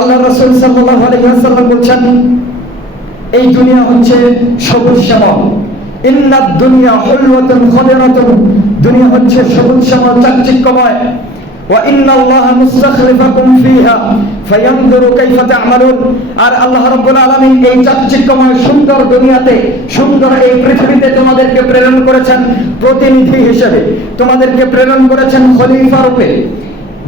আল্লাহ রাসূল সাল্লাল্লাহু আলাইহি ওয়াসাল্লাম বলেছেন, এই দুনিয়া হচ্ছে সবুজ শ্যামল। ইন্নাদ দুনিয়া হুলওয়াতুন খাদিরাতুন, দুনিয়া হচ্ছে সবুজ শ্যামল চাকচিক্যময়। ওয়া ইন্নাল্লাহা মুস্তাখলিফাকুম ফিহা ফায়ানজুরু কাইফা তা'মালুন, আর আল্লাহ রাব্বুল আলামিন এই চাকচিক্যময় সুন্দর দুনিয়াতে, সুন্দর এই পৃথিবীতে তোমাদেরকে প্রেরণ করেছেন প্রতিনিধি হিসেবে, তোমাদেরকে প্রেরণ করেছেন খলিফা রূপে,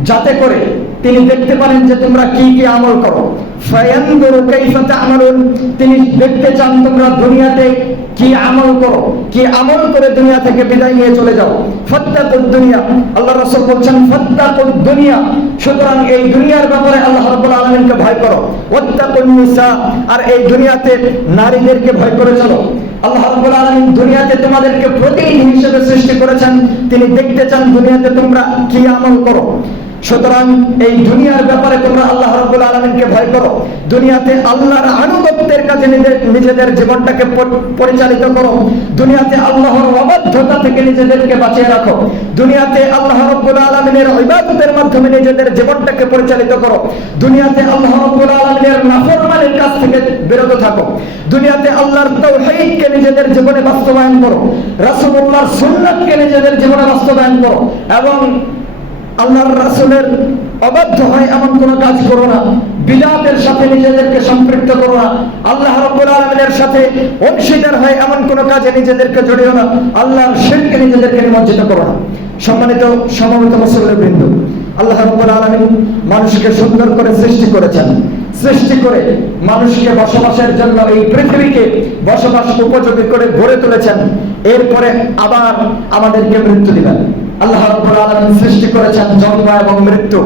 যাতে করে তিনি দেখতে পারেন যে তোমরা কি কি আমল করো। ফায়ানজুরু কাইফা তা'মালুন, তিনি দেখতে চান তোমরা দুনিয়াতে কি আমল করো, কি আমল করে দুনিয়া থেকে বিদায় নিয়ে চলে যাও। ফাত্তাকুদ দুনিয়া, আল্লাহ রাসূল বলেন ফাত্তাকুদ দুনিয়া, সুতরাং এই দুনিয়ার ব্যাপারে আল্লাহ রাব্বুল আলামিনকে ভয় করো। ওয়াত্তাকুন নিসা, আর এই দুনিয়াতে নারীদেরকে ভয় করে চলো। আল্লাহ রাব্বুল আলামিন দুনিয়াতে তোমাদেরকে প্রতিনিধি হিসেবে সৃষ্টি করেছেন, তিনি দেখতে চান দুনিয়াতে তোমরা কি আমল করো। সুতরাং এই দুনিয়ার ব্যাপারে তোমরা আল্লাহ রাব্বুল আলামিনকে ভয় করো, দুনিয়াতে আল্লাহর আনুগত্যের কাছে নিজেদের জীবনটাকে পরিচালিত করো, দুনিয়াতে আল্লাহর অবাধ্যতা থেকে নিজেদেরকে বাঁচিয়ে রাখো, দুনিয়াতে আল্লাহ রাব্বুল আলামিনের ইবাদতের মাধ্যমে নিজেদের জীবনটাকে পরিচালিত করো, দুনিয়াতে আল্লাহ রাব্বুল আলামিনের নাফরমানির কাছ থেকে বিরত থাকো, দুনিয়াতে আল্লাহর তাওহীদকে নিজেদের জীবনে বাস্তবায়ন করো, রাসূলুল্লাহর সুন্নাতকে নিজেদের জীবনে বাস্তবায়ন করো, এবং আল্লাহর রাসূলের অবাধ্য হয় এমন কোন কাজ করো না, বিদআতের সাথে নিজেদেরকে সম্পৃক্ত করো না, আল্লাহ রাব্বুল আলামিনের সাথে অংশীদার হয় এমন কোন কাজে নিজেদেরকে জড়িও না, আল্লাহর শিরকে নিজেদেরকে নিমজ্জিত করো না। সম্মানিত সমবেত মুসলিমবৃন্দ, আল্লাহ রাব্বুল আলামিন মানুষকে সুন্দর করে সৃষ্টি করেছেন, সৃষ্টি করে মানুষকে বসবাসের জন্য এই পৃথিবীকে বসবাস উপযোগী করে গড়ে তুলেছেন। এরপরে আবার আমাদেরকে মৃত্যু দিবেন। আল্লাহ রাব্বুল আলামিন সৃষ্টি করেছেন জন্ম এবং মৃত্যু,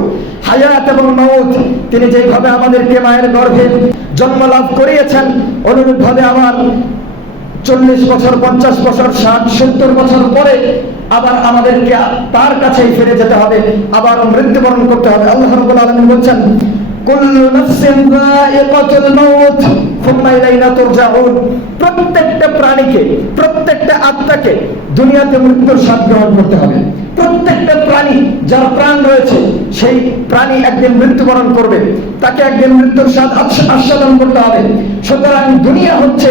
হায়াত এবং মউত। তিনি যেভাবে আমাদেরকে মায়ের গর্ভে জন্ম লাভ করিয়েছেন, অনুরূপভাবে আবার 40 বছর, 50 বছর, 60, 70 বছর পরে আবার আমাদেরকে তার কাছেই ফিরে যেতে হবে, আবার মৃত্যুবরণ করতে হবে। আল্লাহ রাব্বুল আলামিন বলেন, কুল্লু নাফসিন যায়িকাতুল মাউত সুম্মা ইলাইনা তুরজাউন, প্রত্যেকটা প্রাণীকে, প্রত্যেকটা আত্মাকে দুনিয়াতে মৃত্যুর স্বাদ গ্রহণ করতে হবে। প্রত্যেকটা প্রাণী, যার প্রাণ রয়েছে, সেই প্রাণী একদিন মৃত্যুবরণ করবে, তাকে একদিন মৃত্যুর স্বাদ আস্বাদন করতে হবে। সুতরাং দুনিয়া হচ্ছে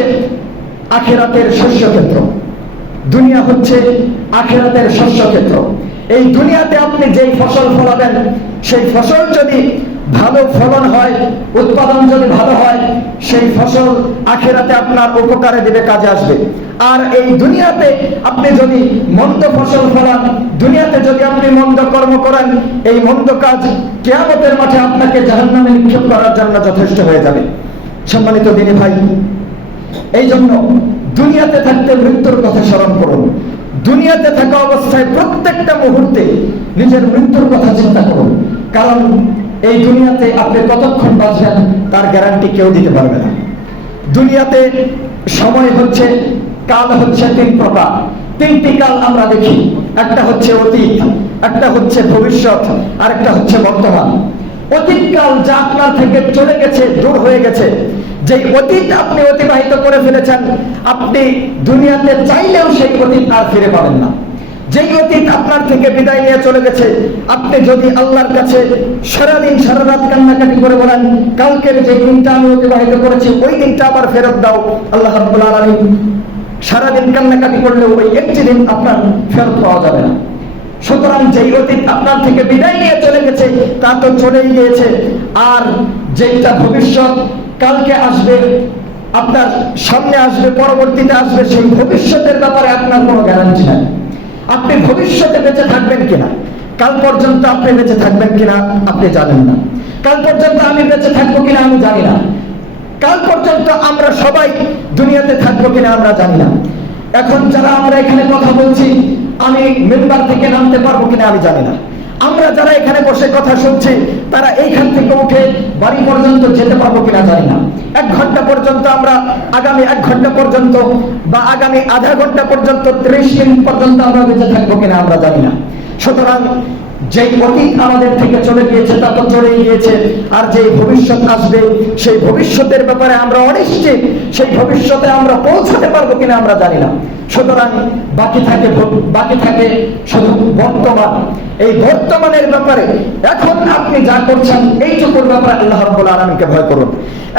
আখিরাতের শস্যক্ষেত্র, দুনিয়া হচ্ছে আখিরাতের শস্যক্ষেত্র। এই দুনিয়াতে আপনি যেই ফসল ফলাবেন, সেই ফসল যদি ভালো ফলন হয়, উৎপাদন যদি ভালো হয়, সেই ফসল আখিরাতে আপনার উপকারে দিবে, কাজে আসবে। আর এই দুনিয়াতে আপনি যদি মন্দ ফসল ফলান, দুনিয়াতে যদি আপনি মন্দ কর্ম করেন, এই মন্দ কাজ কিয়ামতের মাঠে আপনাকে জাহান্নামে নিক্ষেপ করার জন্য যথেষ্ট হয়ে যাবে। সম্মানিত দিনী ভাই, এই জন্য দুনিয়াতে থাকতে মৃত্যুর কথা স্মরণ করুন। দুনিয়াতে থাকা অবস্থায় প্রত্যেকটা মুহূর্তে নিজের মৃত্যুর কথা চিন্তা করুন, কারণ এই দুনিয়াতে আপনি কতক্ষণ বাঁচবেন তার গ্যারান্টি কেউ দিতে পারবে না। দুনিয়াতে সময় হচ্ছে, কাল হচ্ছে 3 প্রকার। 3টি কাল আমরা দেখি, একটা হচ্ছে অতীত, একটা হচ্ছে ভবিষ্যৎ, আর একটা হচ্ছে বর্তমান। অতীত কাল যা আপনার থেকে চলে গেছে, দূর হয়ে গেছে, যে অতীত আপনি অতিবাহিত করে ফেলেছেন, আপনি দুনিয়াতে চাইলেও সেই অতীত আর ফিরে পাবেন না। যেই অতীত আপনার থেকে বিদায় নিয়ে চলে গেছে, আপনি যদি আল্লাহর কাছে সারাদিন সারা রাত কান্নাকাটি করে বলেন, কালকের যে দিনটা আমি অতিবাহিত করেছি ওই দিনটা আবার ফেরত দাও, আল্লাহ রাব্বুল আলামিন সারাদিন কান্নাকাটি করলেও ওই একটি দিন আপনার ফেরত পাওয়া যাবে না। সুতরাং যেই অতীত আপনার থেকে বিদায় নিয়ে চলে গেছে তা তো চলেই গিয়েছে, আর যেটা ভবিষ্যৎ কালকে আসবে, আপনার সামনে আসবে, পরবর্তীতে আসবে, সেই ভবিষ্যতের ব্যাপারে আপনার কোনো গ্যারান্টি নাই। আপনি ভবিষ্যতে বেঁচে থাকবেন কিনা, কাল পর্যন্ত আপনি বেঁচে থাকবেন কিনা আপনি জানেন না, কাল পর্যন্ত আমি বেঁচে থাকবো কিনা আমি জানি না, কাল পর্যন্ত আমরা সবাই দুনিয়াতে থাকবো কিনা আমরা জানি না। এখন যারা আমরা এখানে কথা বলছি, আমি মেম্বার থেকে নামতে পারবো কিনা আমি জানি না। আমরা যারা এখানে বসে কথা শুনছি, তারা এইখান থেকে উঠে বাড়ি পর্যন্ত যেতে পারবো কিনা জানি না। 1 ঘন্টা পর্যন্ত আমরা, আগামী 1 ঘন্টা পর্যন্ত বা আগামী আধা ঘন্টা পর্যন্ত, 30 মিনিট পর্যন্ত আমরা বেঁচে থাকবো কিনা আমরা জানি না। সুতরাং যেই অতীত আমাদের থেকে চলে গিয়েছে তা তো চলে গিয়েছে, আর যে ভবিষ্যৎ আসবে সেই ভবিষ্যতের ব্যাপারে আমরা অনিশ্চিত। সেই ভবিষ্যতে আমরা পৌঁছাতে পারবো কিনা আমরা জানি না। সুতরাং বাকি থাকে শুধু বর্তমান। এই বর্তমানের ব্যাপারে এখন আপনি যা করছেন এইটুকুর ব্যাপারে আল্লাহ রাব্বুল আলামিনকে ভয় করুন।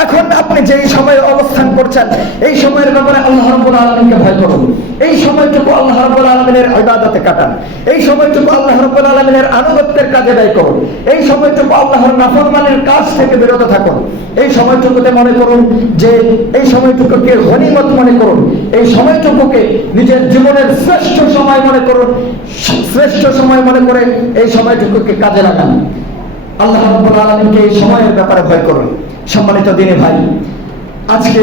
এখন আপনি যেই সময়ে অবস্থান করছেন এই সময়ের ব্যাপারে আল্লাহ রাব্বুল আলামিনকে ভয় করুন। এই সময়টুকু আল্লাহ রাব্বুল আলামিনের ইবাদতে কাটান। এই সময়টুকু আল্লাহ রাব্বুল আলামিনের আনুগত্যের কাজে ব্যয় করুন। এই সময়টুকু আল্লাহর নাফরমানির কাজ থেকে বিরত থাকুন। এই সময়টুকুতে মনে করুন যে এই সময়টুকুকে গনিমত মনে করুন। এই সময়টুকুকে নিজের জীবনের শ্রেষ্ঠ সময় মনে করুন। শ্রেষ্ঠ সময় মনে করে এই সময়টুকুকে কাজে লাগান। আল্লাহ রাব্বুল আলামিনকে এই সময়ের ব্যাপারে ভয় করুন। সম্মানিত দিনী ভাই, আজকে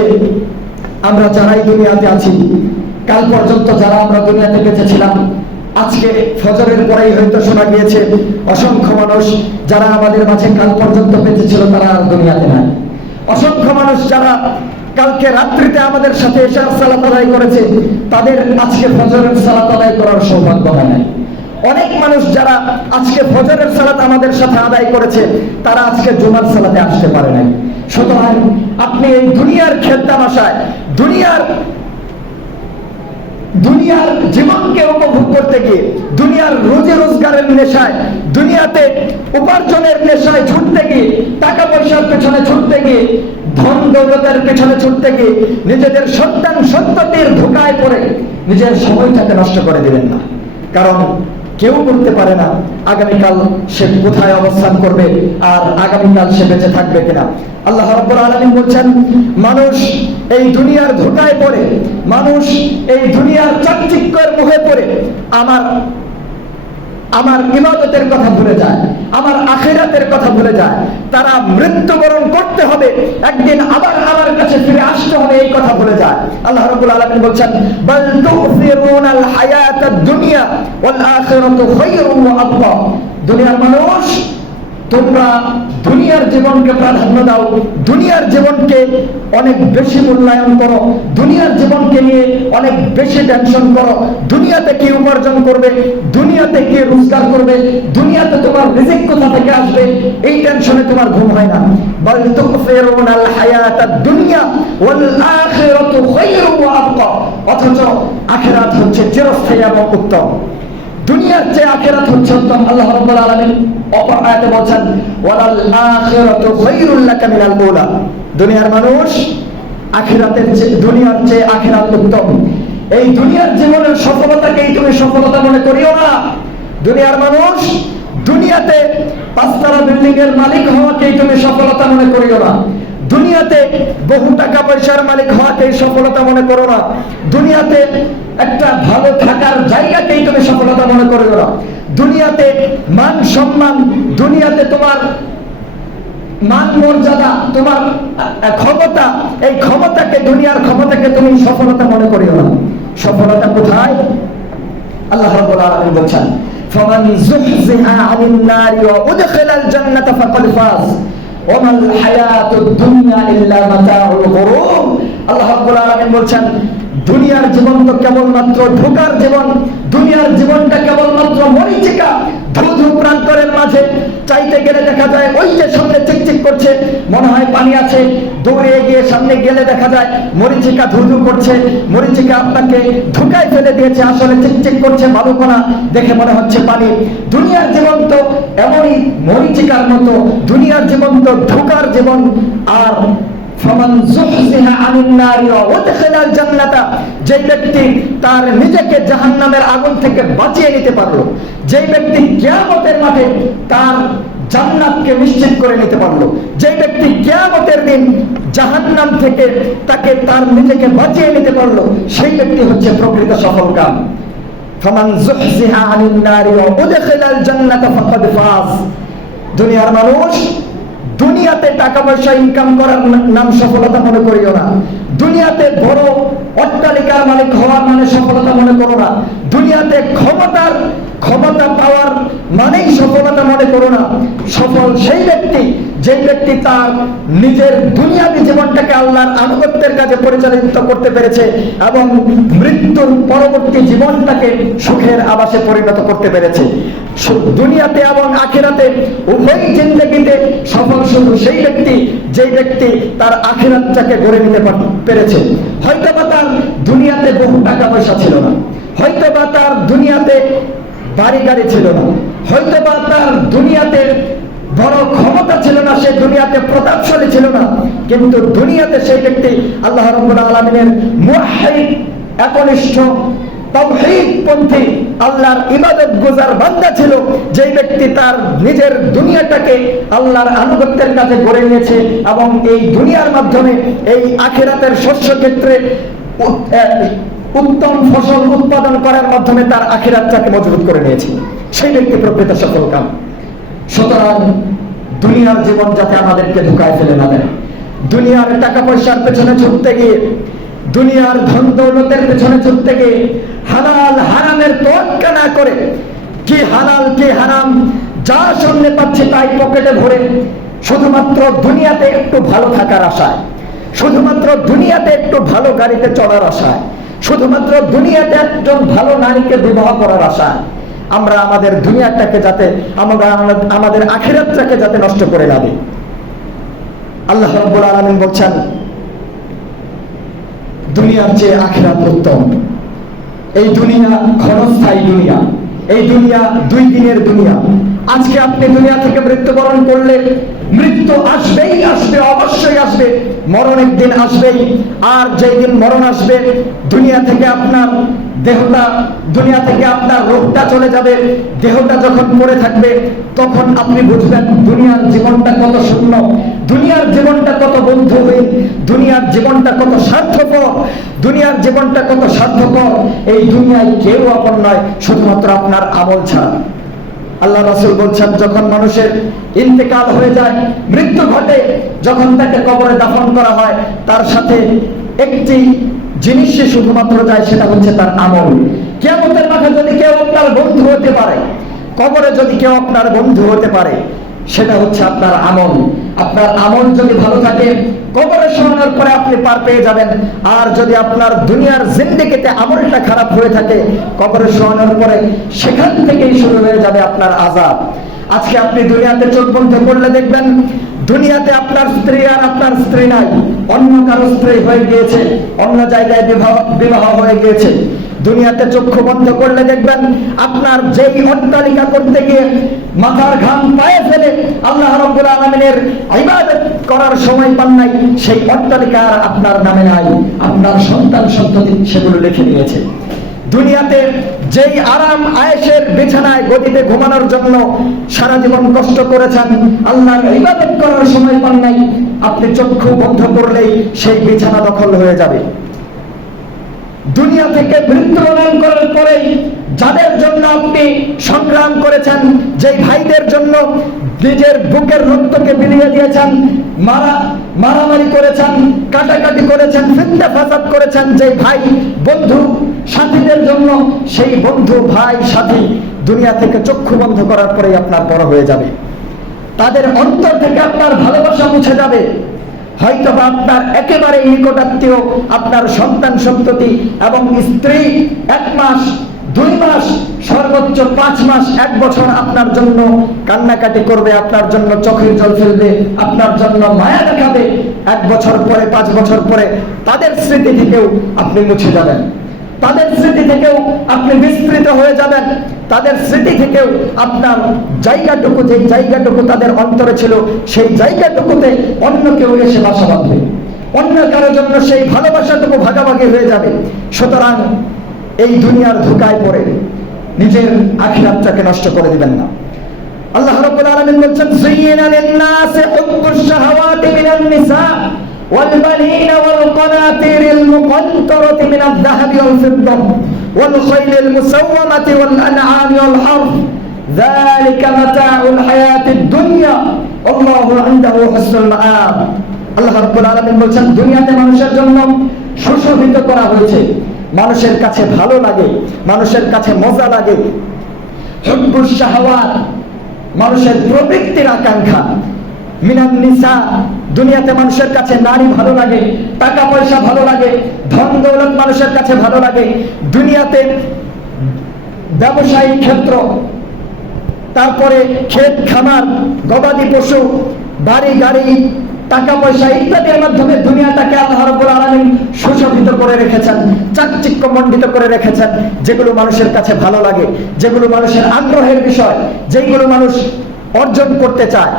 আমরা যারাই দুনিয়াতে আছি, কাল পর্যন্ত যারা আমরা দুনিয়াতে বেঁচেছিলাম, আজকে ফজরের পরেই হয়তো শোনা গিয়েছে অসংখ্য মানুষ যারা আমাদের মাঝে কাল পর্যন্ত বেঁচে ছিল তারা আর দুনিয়াতে নাই। অসংখ্য মানুষ যারা কালকে রাত্রিতে আমাদের সাথে এশার সালাত আদায় করেছে তাদের আজকে ফজরের সালাত আদায় করার সৌভাগ্য হয় নাই। অনেক মানুষ যারা আজকে ফজরের সালাত আমাদের সাথে আদায় করেছে তারা আজকে জুমার সালাতে আসতে পারে নাই। সুতরাং আপনি এই দুনিয়ার খেলতামাশায় দুনিয়ার জীবনকে উপভোগ করতে গিয়ে, দুনিয়ার রোজে রোজগারের নেশায়, দুনিয়াতে উপার্জনের নেশায় ছুটতে গিয়ে, টাকা পয়সার পেছনে ছুটতে গিয়ে, ধন দৌলতের পেছনে ছুটতে গিয়ে নিজেদের সন্তান সন্ততির ধোঁকায় পড়ে নিজের সময়টাকে নষ্ট করে দিবেন না। কারণ কেউ বলতে পারে না আগামীকাল সে কোথায় অবস্থান করবে আর আগামীকাল সে বেঁচে থাকবে কিনা। আল্লাহ রাব্বুল আলামিন বলছেন, মানুষ এই দুনিয়ার ধোঁকায় পড়ে, মানুষ এই দুনিয়ার চাকচিক্যের মোহে পড়ে আমার ইবাদতের কথা ভুলে যায়, আমার আখিরাতের কথা ভুলে যায়। তারা মৃত্যুবরণ করতে হবে, একদিন আবার আমার কাছে ফিরে আসতে হবে, এই কথা ভুলে যায়। আল্লাহ রাব্বুল আলামিন বলছেন, বাল তুফিরুনাল হায়াতাদ দুনিয়া ওয়াল আখিরাতু খায়রুন ওয়া আবকা। দুনিয়ার মানুষ, তোমরা দুনিয়ার জীবনকে প্রাধান্য দাও, দুনিয়ার জীবনকে অনেক বেশি মূল্যায়ন করো, দুনিয়ার জীবনকে নিয়ে অনেক বেশি টেনশন করো। দুনিয়াতে কি উপার্জন করবে, দুনিয়াতে কি রোজগার করবে, দুনিয়াতে তোমার রিজিক কোথা থেকে আসবে, এই টেনশনে তোমার ঘুম হয় না। বাল তুফিরুনাল হায়াতাদ দুনিয়া ওয়াল আখিরাতু খায়রুন ওয়া আবকা। অথচ আখিরাত হচ্ছে চিরস্থায়ী এবং উত্তম। দুনিয়ার চেয়ে আখিরাত হচ্ছে উত্তম। আল্লাহ রাব্বুল আলামিন অপর আয়াতে বলেন, ওয়ালাল আখিরাতু খায়রুল লাকা মিনাল উলা। দুনিয়ার মানুষ, দুনিয়ার চেয়ে আখিরাত উত্তম। এই দুনিয়ার জীবনের সফলতাকেই তুমি সফলতা মনে করিও না। দুনিয়ার মানুষ, দুনিয়াতে পাঁচতলা বিল্ডিং এর মালিক হওয়াকেই তুমি সফলতা মনে করিও না। দুনিয়াতে বহু টাকা পয়সার মালিক হওয়াকেই সফলতা মনে করো না। দুনিয়াতে একটা ভালো থাকার জায়গাকেই তুমি সফলতা মনে করো না। দুনিয়াতে মান সম্মান, দুনিয়াতে তোমার মান মর্যাদা, তোমার ক্ষমতা, এই ক্ষমতাকে, দুনিয়ার ক্ষমতাকে তুমি সফলতা মনে করিও না। সফলতা কোথায়? আল্লাহ রাব্বুল আলামিন বলেন, ফামান যুহজিহা আনিন নারি ওয়া উদখিলাল জান্নাতা ফাকাদ ফাজ ওয়া মাল হায়াতুদ দুনিয়া ইল্লা মাতাউল গুরুর। আল্লাহ রাব্বুল আলামিন বলেন, দুনিয়ার জীবন তো কেবলমাত্র ধোঁকার জীবন। দুনিয়ার জীবনটা কেবলমাত্র মরীচিকা। ধূ প্রান্তরের মাঝে চাইতে গেলে দেখা যায় ওই যে সামনে চিকচিক করছে, মনে হয় পানি আছে, দৌড়ে গিয়ে সামনে গেলে দেখা যায় মরীচিকা ধূ করছে। মরীচিকা আপনাকে ধোঁকায় ফেলে দিয়েছে, আসলে চিকচিক করছে বালুকণা, দেখে মনে হচ্ছে পানি। দুনিয়ার জীবন তো এমনই মরীচিকার মতো, দুনিয়ার জীবন তো ধোঁকার জীবন। আর ফামান যুহজিহা আনিন নারি ওয়া উদখিলাল জান্নাতা, যে ব্যক্তি তার নিজেকে জাহান্নামের আগুন থেকে বাঁচিয়ে নিতে পারলো, যে ব্যক্তি কিয়ামতের মাঠে তার জান্নাতকে নিশ্চিত করে নিতে পারলো, যে ব্যক্তি কিয়ামতের দিন জাহান্নাম থেকে তাকে তার নিজেকে বাঁচিয়ে নিতে পারলো, সেই ব্যক্তি হচ্ছে প্রকৃত সফলকাম। ফামান যুহজিহা আনিন নারি ওয়া উদখিলাল জান্নাতা ফাকাদ ফাজ। দুনিয়ার মানুষ, দুনিয়াতে টাকা পয়সা ইনকাম করার নাম সফলতা মনে করিও না। দুনিয়াতে বড় অট্টালিকার মালিক হওয়ার মানে সফলতা মনে করো না। দুনিয়াতে ক্ষমতা পাওয়ার মানেই সফলতা মনে করো না। সফল সেই ব্যক্তি যে ব্যক্তি তার নিজের দুনিয়াবী জীবনটাকে আল্লাহর আনুগত্যের কাজে পরিচালিত করতে পেরেছে এবং মৃত্যুর পরবর্তী জীবনটাকে সুখের আবাসে পরিণত করতে পেরেছে। দুনিয়াতে এবং আখিরাতে উভয় জিন্দেগিতে সফল শুধু সেই ব্যক্তি যেই ব্যক্তি তার আখিরাতটাকে গড়ে নিতে পেরেছে। হয়তোবা তার দুনিয়াতে বহু টাকা পয়সা ছিল না, হয়তোবা তার দুনিয়াতে বাড়ি গাড়ি ছিল না, হয়তোবা তার দুনিয়াতে বড় ক্ষমতা ছিল না, সে দুনিয়াতে প্রতাপশালী ছিল না, কিন্তু দুনিয়াতে সেই ব্যক্তি আল্লাহ রাব্বুল আলামিনের মুওয়াহহিদ, একনিষ্ঠ তাওহীদপন্থী আল্লাহর ইবাদত গুজার বান্দা ছিল, যেই ব্যক্তি তার নিজের দুনিয়াটাকে আল্লাহর আনুগত্যের কাজে গড়ে নিয়েছে এবং এই দুনিয়ার মাধ্যমে এই আখিরাতের শস্য ক্ষেত্রে উত্তম ফসল উৎপাদন করার মাধ্যমে তার আখিরাতটাকে মজবুত করে নিয়েছে, সেই ব্যক্তি প্রকৃত সফলকাম। সুতরাং দুনিয়ার জীবন যাতে আমাদেরকে ধোঁকায় ফেলে না দেয়, দুনিয়ার টাকা পয়সার পেছনে ছুটতে গিয়ে, দুনিয়ার ধন দৌলতের পেছনে ছুটতে গিয়ে হালাল হারামের তোয়াক্কা না করে, কি হালাল কি হারাম যা সামনে পাচ্ছে তাই পকেটে ভরে শুধুমাত্র দুনিয়াতে একটু ভালো থাকার আশায়, শুধুমাত্র দুনিয়াতে একটু ভালো গাড়িতে চড়ার আশায়, শুধুমাত্র দুনিয়াতে একজন ভালো নারীকে বিবাহ করার আশায় আমরা আমাদের দুনিয়াটাকে যাতে, আমাদের আখিরাতটাকে যাতে নষ্ট করে না দিই। আল্লাহ রাব্বুল আলামিন বলছেন দুনিয়ার চেয়ে আখিরাত উত্তম। এই দুনিয়া ক্ষণস্থায়ী দুনিয়া, এই দুনিয়া 2 দিনের দুনিয়া। আজকে আপনি দুনিয়া থেকে মৃত্যুবরণ করলে মৃত্যু আসবেই আসবে, অবশ্যই আসবে, মরণ একদিন আসবেই। আর যেই দিন মরণ আসবে দুনিয়া থেকে আপনার দেহটা, দুনিয়া থেকে আপনার রূহটা চলে যাবে, দেহটা যখন পড়ে থাকবে তখন আপনি বুঝবেন দুনিয়ার জীবনটা কত শূন্য, দুনিয়ার জীবনটা কত বন্ধুহীন, দুনিয়ার জীবনটা কত স্বার্থপর, দুনিয়ার জীবনটা কত স্বার্থপর। এই দুনিয়ায় কেউ আপন নয় শুধুমাত্র আপনার আমল ছাড়া। আল্লাহ রাসূল বলছেন যখন মানুষের ইন্তেকাল হয়ে যায়, মৃত্যু ঘটে, যখন তাকে কবরে দাফন করা হয় তার সাথে একটি জিনিসই শুধুমাত্র যায়, সেটা হচ্ছে তার আমল। কিয়ামতের মাঠে যদি কেউ আপনার বন্ধু হতে পারে, কবরে যদি কেউ আপনার বন্ধু হতে পারে, সেটা হচ্ছে আপনার আমল। আপনার আমল যদি ভালো থাকে কবরে শোয়ানোর পরে আপনি পার পেয়ে যাবেন, আর যদি আপনার দুনিয়ার জিন্দেগিতে আমলটা খারাপ হয়ে থাকে কবরে শোয়ানোর পরে সেখান থেকেই শুরু হয়ে যাবে আপনার আযাব। আজকে আপনি দুনিয়াতে চোখ বন্ধ করলে দেখবেন দুনিয়াতে আপনার স্ত্রী আর আপনার স্ত্রী নাই, অন্য কারো স্ত্রী হয়ে গিয়েছে, অন্য জায়গায় বিবাহ হয়ে গিয়েছে। দুনিয়াতে চক্ষু বন্ধ করলে দেখবেন আপনার যেই অট্টালিকা করতে গিয়ে মাথার ঘাম পায়ে ফেলে আল্লাহ রাব্বুল আলামিনের ইবাদত করার সময় পান নাই, সেই অট্টালিকা আর আপনার নামে নাই, আপনার সন্তান সন্ততি সেগুলো লিখে নিয়েছে। দুনিয়াতে যেই আরাম আয়েশের বিছানায় গদিতে ঘুমানোর জন্য সারা জীবন কষ্ট করেছেন, আল্লাহর ইবাদত করার সময় পান নাই, আপনি চক্ষু বন্ধ করলেই সেই বিছানা দখল হয়ে যাবে। দুনিয়া থেকে মৃত্যুবরণ করার পরে যাদের জন্য আপনি সংগ্রাম করেছেন, যেই ভাইদের জন্য নিজের বুকের রক্তকে বিলিয়ে দিয়েছেন, মারামারি করেছেন, কাটাকাটি করেছেন, ফিতনা ফাসাদ করেছেন, যেই ভাই বন্ধু সাথীদের জন্য, সেই বন্ধু ভাই সাথী দুনিয়া থেকে চক্ষু বন্ধ করার পরেই আপনার বড় হয়ে যাবে, তাদের অন্তর থেকে আপনার ভালোবাসা মুছে যাবে। হয়তো বা আপনার একেবারে নিকটাত্মীয়, আপনার সন্তান সন্ততি এবং স্ত্রী 1 মাস 2 মাস সর্বোচ্চ 5 মাস 1 বছর আপনার জন্য কান্নাকাটি করবে, আপনার জন্য চোখের জল ফেলবে, আপনার জন্য মায়া দেখাবে। 1 বছর পরে 5 বছর পরে তাদের স্মৃতি থেকেও আপনি মুছে যাবেন, তাদের স্মৃতি থেকেও আপনি বিস্মৃত হয়ে যাবেন, তাদের স্মৃতি থেকেও আপনার জায়গাটুকু, যে জায়গাটুকু তাদের অন্তরে ছিল সেই জায়গাটুকুতে অন্য কেউ এসে বাসা বাঁধবে, অন্য কারোর জন্য সেই ভালোবাসাটুকু ভাগাভাগি হয়ে যাবে। সুতরাং এই দুনিয়ার ধোঁকায় পড়ে নিজের আখিরাতটাকে নষ্ট করে দিবেন না। আল্লাহ রাব্বুল আলামিন বলছেন যায়্যানা লিন-নাসি হুব্বুশ শাহাওয়াতি মিনান নিসা والبنين والقناطير المقنطرة من الذهب والفضة والخيل المسومة والأنعام والحرث ذلك متاع الحياة الدنيا والله عنده حسن المآب। আল্লাহ রাব্বুল আলামিন বলছেন দুনিয়াতে মানুষের জন্য সুশোভিত করা হয়েছে, মানুষের কাছে ভালো লাগে, মানুষের কাছে মজা লাগে। হুব্বুশ শাহাওয়াত মানুষের প্রবৃত্তির আকাঙ্ক্ষা, মিনান নিসা দুনিয়াতে মানুষের কাছে নারী ভালো লাগে, টাকা পয়সা ভালো লাগে, ধন দৌলত মানুষের কাছে ভালো লাগে। দুনিয়াতে ব্যবসায়িক ক্ষেত্র, তারপরে ক্ষেত খামার, গবাদি পশু, বাড়ি গাড়ি, টাকা পয়সা ইত্যাদির মাধ্যমে দুনিয়াটাকে আল্লাহ রাব্বুল আলামিন সুশোভিত করে রেখেছেন, চাকচিক্যমণ্ডিত করে রেখেছেন, যেগুলো মানুষের কাছে ভালো লাগে, যেগুলো মানুষের আগ্রহের বিষয়, যেগুলো মানুষ অর্জন করতে চায়।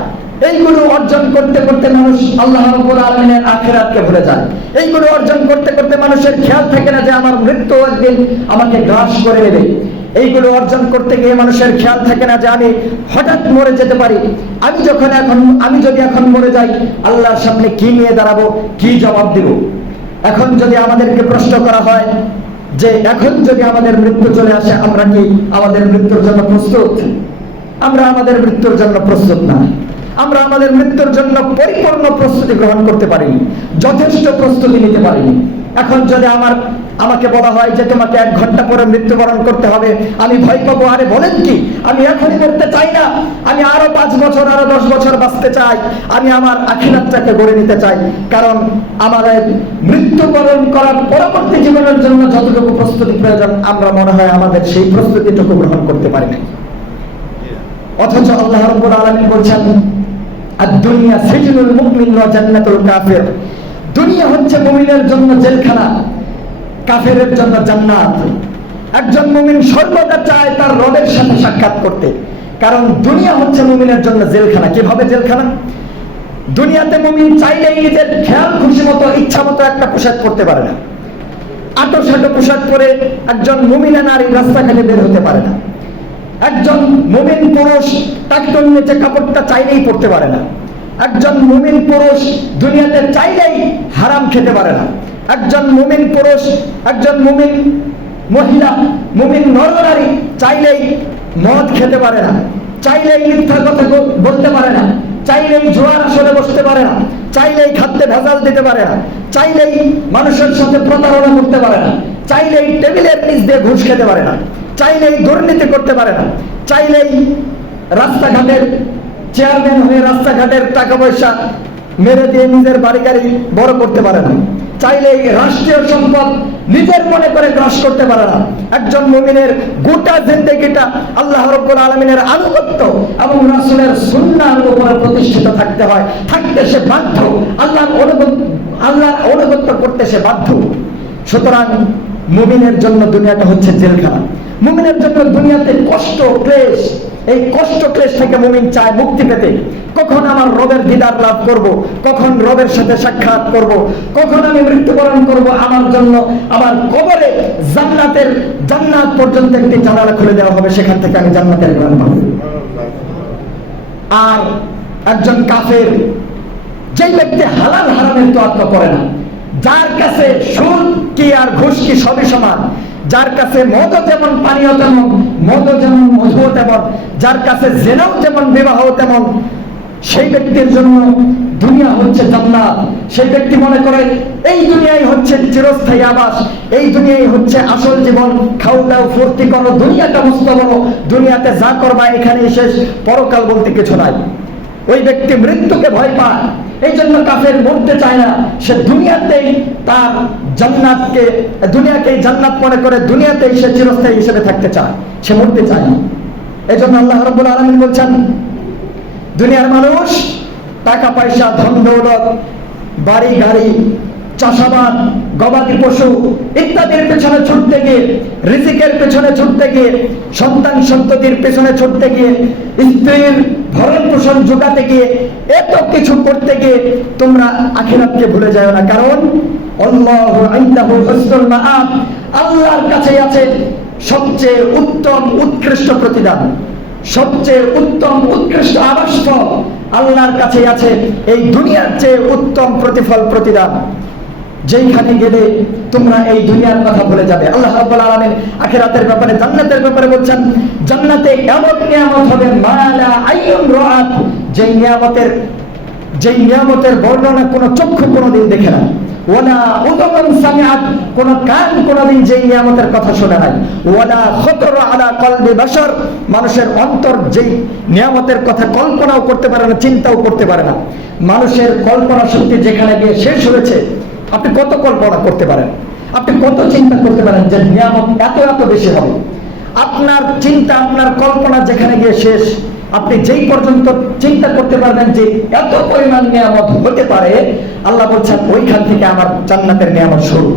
এইগুলো অর্জন করতে করতে মানুষ আল্লাহ রাব্বুল আলামিনের আখিরাতকে ভুলে যায়। এইগুলো অর্জন করতে করতে মানুষের খেয়াল থাকে না যে আমার মৃত্যু একদিন আমাকে গ্রাস করে নেবে। এইগুলো অর্জন করতে গিয়ে মানুষের খেয়াল থাকে না যে আমি হঠাৎ মরে যেতে পারি। আমি যদি এখন মরে যাই, আল্লাহর সামনে কি নিয়ে দাঁড়াবো, কি জবাব দিব? এখন যদি আমাদেরকে প্রশ্ন করা হয় যে এখন যদি আমাদের মৃত্যু চলে আসে, আমরা কি আমাদের মৃত্যুর জন্য প্রস্তুত? আমরা আমাদের মৃত্যুর জন্য প্রস্তুত না। আমরা আমাদের মৃত্যুর জন্য পরিপূর্ণ প্রস্তুতি গ্রহণ করতে পারিনি, যথেষ্ট প্রস্তুতি নিতে পারিনি। এখন যদি আমাকে বলা হয় যে তোমাকে 1 ঘন্টা পরে মৃত্যুবরণ করতে হবে, আমি ভয় পাবো। আরে বলেন কি? আমি এখনই মরতে চাই না, আমি আরো 5 বছর, আরো 10 বছর বাঁচতে চাই। আমি আমার আখিরাতটাকে গড়ে নিতে চাই, কারণ আমাদের মৃত্যুবরণ করার পরবর্তী জীবনের জন্য যতটুকু প্রস্তুতি প্রয়োজন, আমরা মনে হয় আমাদের সেই প্রস্তুতিটুকু গ্রহণ করতে পারি না। অথচ আল্লাহ রাব্বুল আলামিন বলছেন, আদ-দুনিয়া সিজনুল মুমিন ওয়া জান্নাতুল কাফির। দুনিয়া হচ্ছে মুমিনের জন্য জেলখানা, কাফেরের জন্য জান্নাত। একজন মুমিন সর্বদা চায় তার রবের সাথে সাক্ষাৎ করতে, কারণ দুনিয়া হচ্ছে মুমিনের জন্য জেলখানা। কিভাবে জেলখানা? দুনিয়াতে মুমিন চাইলেই নিজের খেয়াল খুশি মতো, ইচ্ছা মতো একটা পোশাক পরতে পারে না। আটো-সাটো পোশাক পরে একজন মুমিনা নারী রাস্তাঘাটে বের হতে পারে না। একজন মুমিন পুরুষ টাকটুন নিচে কাপড়টা চাইলেই পরতে পারে না। একজন মুমিন পুরুষ দুনিয়াতে চাইলেই হারাম খেতে পারে না। একজন মুমিন পুরুষ, একজন মুমিন মহিলা, মুমিন নরনারী চাইলেই মদ খেতে পারে না, চাইলেই মিথ্যা কথা বলতে পারে না, চাইলেই জুয়ার আসরে বসতে পারে না, চাইলেই খাদ্যে ভেজাল দিতে পারে না, চাইলেই মানুষের সাথে প্রতারণা করতে পারে না, চাইলেই টেবিলের নিচ দিয়ে ঘুষ খেতে পারে না, চাইলেই দুর্নীতি করতে পারে না, চাইলেই রাস্তাঘাটের চেয়ারম্যান হয়ে রাস্তাঘাটের টাকা পয়সা মেরে দিয়ে নিজের বাড়ি গাড়ি বড় করতে পারে না, চাইলেই রাষ্ট্রীয় সম্পদ নিজের মনে করে গ্রাস করতে পারে না। একজন মুমিনের গোটা জিন্দেগিটা আল্লাহ রাব্বুল আলামিনের আনুগত্য এবং রাসূলের সুন্নাহর উপরে প্রতিষ্ঠিত থাকতে হয়, থাকতে সে বাধ্য। আল্লাহর অনুগত্য করতে সে বাধ্য। সুতরাং মুমিনের জন্য দুনিয়াটা হচ্ছে জেলখানা। মুমিনের জন্য দুনিয়াতে কষ্ট ক্লেশ, এই কষ্ট ক্লেশ থেকে মুমিন চায় মুক্তি পেতে। কখন আমার রবের দিদার লাভ করব, কখন রবের সাথে সাক্ষাৎ করব, কখন আমি মৃত্যুবরণ করব, আমার জন্য আমার কবরে জান্নাত পর্যন্ত একটি জানালা খুলে দেওয়া হবে, সেখান থেকে আমি জান্নাতের ঘ্রাণ পাবো। আর একজন কাফের, যেই ব্যক্তি হালাল হারামের তোয়াক্কা করে না, যার কাছে সুদ কি আর ঘুষ কি সবই সমান, যার কাছে মদ যেমন পানীয় তেমন, মদ যেমন মধু তেমন, যার কাছে জেনাও যেমন বিবাহ তেমন, সেই ব্যক্তির জন্য দুনিয়া হচ্ছে জান্নাত। সেই ব্যক্তি মনে করে এই দুনিয়াই হচ্ছে চিরস্থায়ী আবাস, এই দুনিয়াই হচ্ছে আসল জীবন, খাও দাও ফুর্তি করো, দুনিয়াটা মস্ত বড়, দুনিয়াতে যা করবা এখানেই শেষ, পরকাল বলতে কিছু নাই। ওই ব্যক্তি মৃত্যুকে ভয় পায়, এই জন্য কাফের মরতে চায় না। সে দুনিয়াতেই তার দুনিয়াকেই জান্নাত মনে করে, দুনিয়াতেই সে চিরস্থায়ী হিসেবে থাকতে চায়, সে মরতে চায় না। এই জন্য আল্লাহ রাব্বুল আলামিন বলছেন, দুনিয়ার মানুষ টাকা পয়সা, ধন দৌলত, বাড়ি গাড়ি, চাষাবাদ, গবাদি পশু ইত্যাদির পেছনে ছুটতে গিয়ে, রিজিকের পেছনে ছুটতে গিয়ে, সন্তান সন্ততির পেছনে ছুটতে গিয়ে, স্ত্রীর ভরণ পোষণ জোগাতে গিয়ে, এত কিছু করতে গিয়ে তোমরা আখিরাতকে ভুলে যাও না। কারণ আল্লাহু ইনদাহু হুসনুল মাআব, আল্লাহর কাছে আছে সবচেয়ে উত্তম উৎকৃষ্ট প্রতিদান, সবচেয়ে উত্তম উৎকৃষ্ট আবাসস্থল। আল্লাহর কাছে আছে এই দুনিয়ার চেয়ে উত্তম প্রতিফল প্রতিদান, যেইখানে গেলে তোমরা এই দুনিয়ার কথা ভুলে যাবে। আল্লাহ রাব্বুল আলামিন আখিরাতের ব্যাপারে, জান্নাতের ব্যাপারে বলছেন, জান্নাতে এমন নিয়ামত হবে মালা আইয়ুন রাআত, যেই নিয়ামতের বর্ণনা কোনো চক্ষু কোনোদিন দেখে না, ওয়ালা উযুন সামিআত, কোন কান কোনদিন যেই নিয়ামতের কথা শোনে নাই, ওয়ালা খাতারা আলা কলবি বাশার, মানুষের অন্তর যেই নিয়ামতের কথা কল্পনাও করতে পারে না, চিন্তাও করতে পারে না। মানুষের কল্পনা শক্তি যেখানে গিয়ে শেষ হয়েছে, আপনি কত কল্পনা করতে পারেন, আপনি কত চিন্তা করতে পারেন যে নিয়ামত এত এত বেশি হবে। আপনার চিন্তা, আপনার কল্পনা যেখানে গিয়ে শেষ, আপনি যেই পর্যন্ত চিন্তা করতে পারবেন যে এত পরিমাণ নিয়ামত হতে পারে, আল্লাহ বলছেন ওইখান থেকে আমার জান্নাতের নিয়ামত শুরু।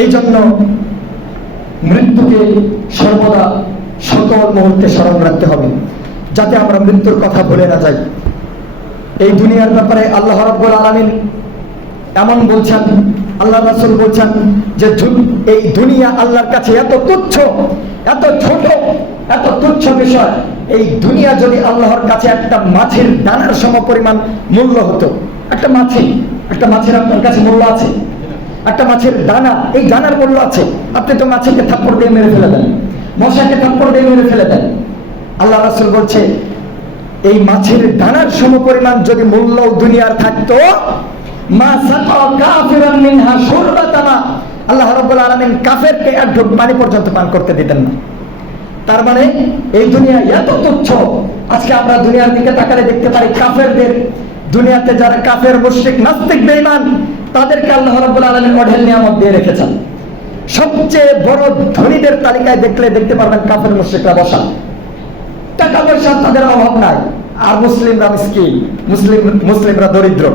এই জন্য মৃত্যুকে সর্বদা সকল মুহূর্তে স্মরণ রাখতে হবে, যাতে আমরা মৃত্যুর কথা ভুলে না যাই। এই দুনিয়ার ব্যাপারে আল্লাহ রাব্বুল আলামিন এমন বলছেন, আল্লাহ রাসূল বলছেন যে এই দুনিয়া আল্লাহর কাছে এত তুচ্ছ, এত ছোট, এত তুচ্ছ বিষয়। এই দুনিয়া যদি আল্লাহর কাছে একটা মাছের দানার সমপরিমাণ মূল্য হতো, একটা মাছের আপনার কাছে মূল্য আছে? একটা মাছের দানা, এই দানার মূল্য আছে। আপনি তো মাছকে থাপ্পড় দিয়ে মেরে ফেলে দেন, মশাকে থাপ্পড় দিয়ে মেরে ফেলে দেন। আল্লাহ রাসূল বলছে এই মাছের দানার সমপরিমাণ যদি মূল্য দুনিয়ার থাকতো, মা সাকা কাফিরান মিনহা শুরবাতান, আল্লাহ রাব্বুল আলামিন কাফেরকে এক ঢোক পানি পর্যন্ত পান করতে দিতেন না। তার মানে এই দুনিয়া এত তুচ্ছ। আজকে আমরা দুনিয়ার দিকে তাকালে দেখতে পারি কাফেরদের, দুনিয়াতে যারা কাফের, মুশরিক, নাস্তিক, বেঈমান, তাদেরকে আল্লাহ রাব্বুল আলামিন অঢেল নিয়ামত দিয়ে রেখেছেন। সবচেয়ে বড় ধনীদের তালিকায় দেখতে পারবেন কাফের মুশরিকরা বসা। টাকা পয়সা তাদের অভাব নাই, আর মুসলিমরা মিসকিন, মুসলিমরা দরিদ্র।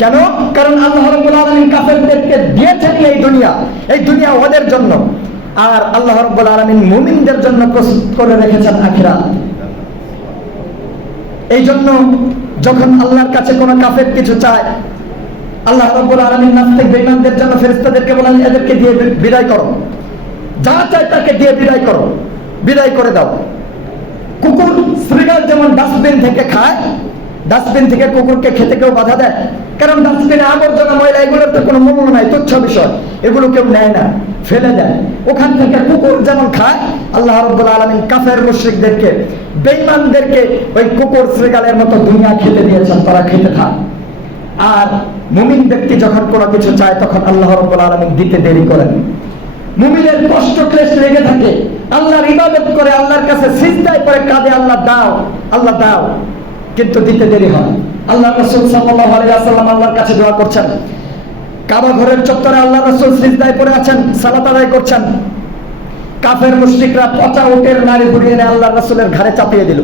কেন? কারণ আল্লাহ রাব্বুল আলামিন কাফেরদেরকে দিয়েছেন এই দুনিয়া ওদের জন্য, আর আল্লাহ রাব্বুল আলামিন মুমিনদের জন্য প্রস্তুত করে রেখেছেন আখিরাত। এই জন্য যখন আল্লাহর কাছে কোনো কাফের কিছু চায়, আল্লাহ রাব্বুল আলামিন নাস্তিক বেঈমানদের জন্য ফেরেশতাদেরকে বলেন এদেরকে দিয়ে বিদায় করো, যা চায় তাকে দিয়ে বিদায় করো, বিদায় করে দাও। কুকুর, শ্রীগাল যেমন ডাস্টবিন থেকে খায়, ডাস্টবিন থেকে কুকুরকে খেতে কেউ বাধা দেয়? কারণ ডাস্টবিনে আবর্জনা, ময়লা, এগুলোর তো কোনো মূল্য নাই, তুচ্ছ বিষয়, এগুলো কেউ নেয় না, ফেলে দেয়। ওখান থেকে কুকুর যেমন খায়, আল্লাহ রাব্বুল আলামিন কাফের মুশরিকদেরকে, বেঈমানদেরকে ওই কুকুর শ্রীগালের মতো দুনিয়া খেতে দিয়েছেন, তারা খেতে থাকে। আর মুমিন ব্যক্তি যখন কোনো কিছু চায়, তখন আল্লাহ রাব্বুল আলামিন দিতে দেরি করেন। মুমিনের কষ্ট ক্লেশ লেগে থাকে, আল্লাহর ইবাদত করে, আল্লাহর কাছে সিজদায় পড়ে কাঁদে, আল্লাহ দাও, আল্লাহ দাও, কিন্তু দিতে দেরি হয়। আল্লাহ রাসূল সাল্লাল্লাহু আলাইহি ওয়াসাল্লাম আল্লাহর কাছে দোয়া করছেন, কাবা ঘরের চত্বরে আল্লাহ রাসূল সিজদায় পড়ে আছেন, সালাত আদায় করছেন। কাফের মুশরিকরা পচা উটের নাড়ি ঘুরিয়ে এনে আল্লাহ রাসূলের ঘাড়ে চাপিয়ে দিল।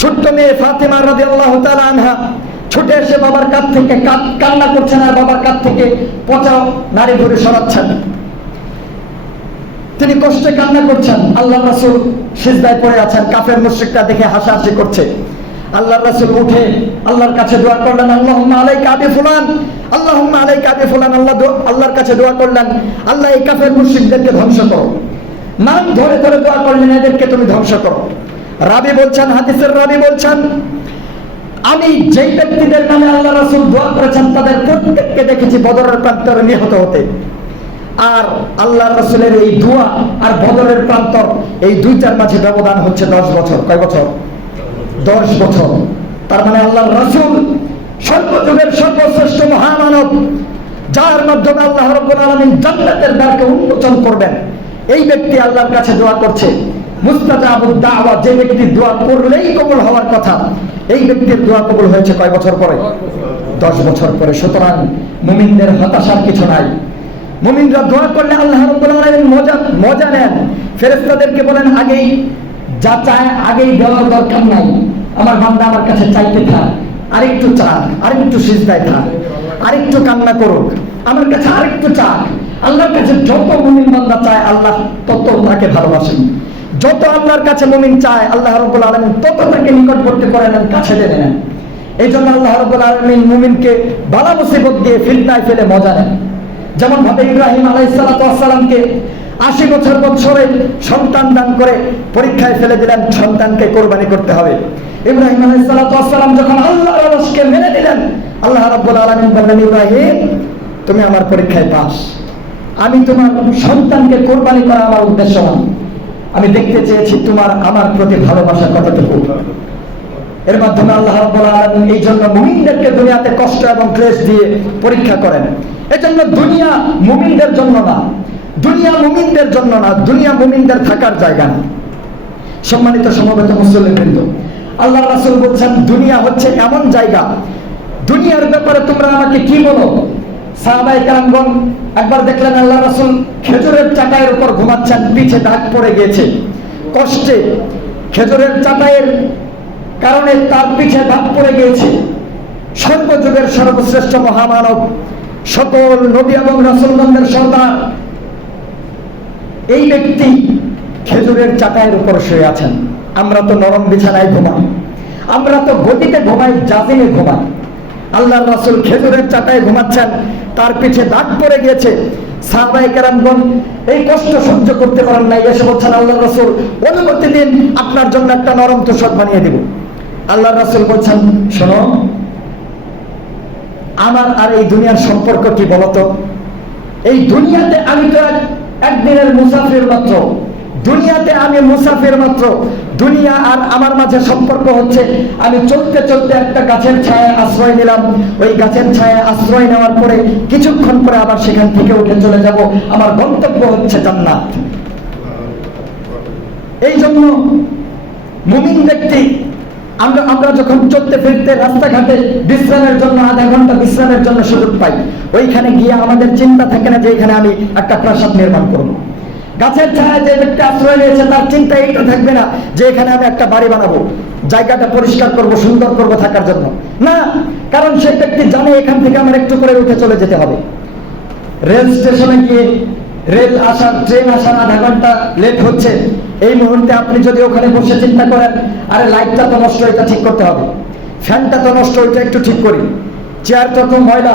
ছোট্ট মেয়ে ফাতেমা রাদিয়াল্লাহু তাআলা আনহা ছুটে এসে বাবার কাছ থেকে কান্না করছেন, আর বাবার কাছ থেকে পচা নাড়ি ঘুরে সরাচ্ছেন। তিনি কষ্টে কান্না করছেন, আল্লাহ রাসূল সিজদায় পড়ে আছেন। কাফের মুশরিকরা দেখে হাসাহাসি করছে। আল্লাহ রাসূল উঠে আল্লাহর কাছে দোয়া করলেন, আল্লাহুম্মা আলাইকা আবি ফুলান, আল্লাহুম্মা আলাইকা আবি ফুলান। আল্লাহর কাছে দোয়া করলেন, আল্লাহ এই কাফের মুশরিকদেরকে ধ্বংস করো। নাম ধরে ধরে দোয়া করলেন, এদেরকে তুমি ধ্বংস করো। রাবি বলছেন, হাদিসের রাবি বলছেন, আমি যেই ব্যক্তিদের নামে আল্লাহ রাসূল দোয়া করেছেন, তাদের প্রত্যেককে দেখেছি বদরের প্রান্তরে নিহত হতে। আর আল্লাহ রাসূলের এই দোয়া আর বদরের প্রান্তর, এই দুইটার মাঝে ব্যবধান হচ্ছে 10 বছর। কয় বছর? 10 বছর। তার মানে আল্লাহ রাসূল সর্বযুগের সর্বশ্রেষ্ঠ মহামানব, যার মাধ্যমে আল্লাহ রাব্বুল আলামিন জান্নাতের দ্বারকে উন্মোচন করবেন, এই ব্যক্তি আল্লাহর কাছে দোয়া করছে। মুস্তাজাবুদ দাওয়া, যে ব্যক্তি দোয়া করলেই কবুল হওয়ার কথা, এই ব্যক্তির দোয়া কবুল হয়েছে কয় বছর পরে? 10 বছর পরে। সুতরাং মুমিনদের হতাশার কিছু নাই। মুমিনরা দোয়া করলে আল্লাহ রাব্বুল আলামিন মজা নেন। ফেরেশতাদেরকে বলেন, আগেই যা চায় আগেই দেওয়ার দরকার নাই, আমার বান্দা আমার কাছে চাইতে থাক, আরেকটু চাক, আরেকটু সিজদায় থাক, আরেকটু কান্না করুক, আমার কাছে আরেকটু চাক। আল্লাহর কাছে যত মুমিন বান্দা চায়, আল্লাহ তত তাকে ভালোবাসেন। যত আল্লাহর কাছে মুমিন চায়, আল্লাহ রাব্বুল আলামিন তত তাকে নিকটবর্তী করে নেন, কাছে টেনে নেন। এই জন্য আল্লাহ রাব্বুল আলামিন মুমিনকে বালা মুসিবত দিয়ে ফিতনায় ফেলে মজা নেন। যেমন ভাবে ইব্রাহিম আলাইহিস সালামকে 80 বছর বছরে সন্তান দান করে পরীক্ষায় ফেলে দিলেন, সন্তানকে কোরবানি করতে হবে। ইব্রাহিম আলাইহিস সালাম যখন আল্লাহর আদেশকে মেনে নিলেন, আল্লাহ রাব্বুল আলামিন বললেন, ইব্রাহিম তুমি আমার পরীক্ষায় পাস, আমি তোমার সন্তানকে কোরবানি করা আমার উদ্দেশ্য না, আমি দেখতে চেয়েছি তোমার আমার প্রতি ভালোবাসা কতটুকু। এর মাধ্যমে আল্লাহ রাব্বুল আলামিন এই জন্য মুমিনদেরকে দুনিয়াতে কষ্ট এবং ক্লেশ দিয়ে পরীক্ষা করেন। এজন্য দুনিয়া মুমিনদের জন্য না, দুনিয়া মুমিনদের জন্য না, দুনিয়া মুমিনদের থাকার জায়গা না। সম্মানিত সমবেত মুসলিমবৃন্দ, আল্লাহ রাসূল বলছেন দুনিয়া হচ্ছে এমন জায়গা, দুনিয়ার ব্যাপারে তোমরা আমাকে কি বলো? সাহাবায়ে কেরামগণ একবার দেখলেন আল্লাহ রাসূল খেজুরের চাকায়ের উপর ঘুমাচ্ছেন, পিছে দাগ পড়ে গিয়েছে। কষ্টে খেজুরের চাটাইয়ের কারণে তার পিঠে দাগ পড়ে গিয়েছে। সর্বযুগের সর্বশ্রেষ্ঠ মহামানব, সকল নবী এবং রাসূলগণের সর্দার, এই ব্যক্তি খেজুরের চাটাইয়ের উপর শুয়ে আছেন। আমরা তো নরম বিছানায় ঘুমাই, আমরা তো গদিতে ঘুমাই, জাজিমে ঘুমাই। আল্লাহর রাসূল খেজুরের চাটায় ঘুমাচ্ছেন, তার পিঠে দাগ পড়ে গিয়েছে। সাহাবায়ে কেরামগণ এই কষ্ট সহ্য করতে পারেন নাই, এসে বলছেন আল্লাহর রাসূল অনুমতি দিন, আপনার জন্য একটা নরম তোশক বানিয়ে দেব। আল্লাহর রাসূল বলছেন, শোনো, আমার আর এই দুনিয়ার সম্পর্ক কি বলতো? এই দুনিয়াতে আমি তো একদিনের মুসাফির মাত্র, দুনিয়াতে আমি মুসাফির মাত্র। দুনিয়া আর আমার মাঝে সম্পর্ক হচ্ছে আমি চলতে চলতে একটা গাছের ছায়ায় আশ্রয় নিলাম, ওই গাছের ছায়ায় আশ্রয় নেওয়ার পরে কিছুক্ষণ পরে আবার সেখান থেকে উঠে চলে যাব। আমার গন্তব্য হচ্ছে জান্নাত। এই জন্য মুমিন ব্যক্তি, আমরা যখন চলতে ফিরতে রাস্তাঘাটে বিশ্রামের জন্য আধা ঘন্টা বিশ্রামের জন্য সুযোগ পাই, ওইখানে গিয়ে আমাদের চিন্তা থাকে না যে এখানে আমি একটা প্রাসাদ নির্মাণ করবো। গাছের ছায়ায় যে ব্যক্তি আশ্রয় নিয়েছে তার চিন্তা এইটা থাকবে না যে এখানে আমি একটা বাড়ি বানাবো, জায়গাটা পরিষ্কার করব, সুন্দর করব থাকার জন্য, না। কারণ সেই ব্যক্তি জানে এখান থেকে আমার একটু করে উঠে চলে যেতে হবে। রেল স্টেশনে গিয়ে ট্রেন আসার আধা ঘন্টা লেট হচ্ছে, এই মুহূর্তে আপনি যদি ওখানে বসে চিন্তা করেন, আরে লাইটটা তো নষ্ট, এটা ঠিক করতে হবে, ফ্যানটা তো নষ্ট, এটা একটু ঠিক করি, চেয়ারটা তো ময়লা,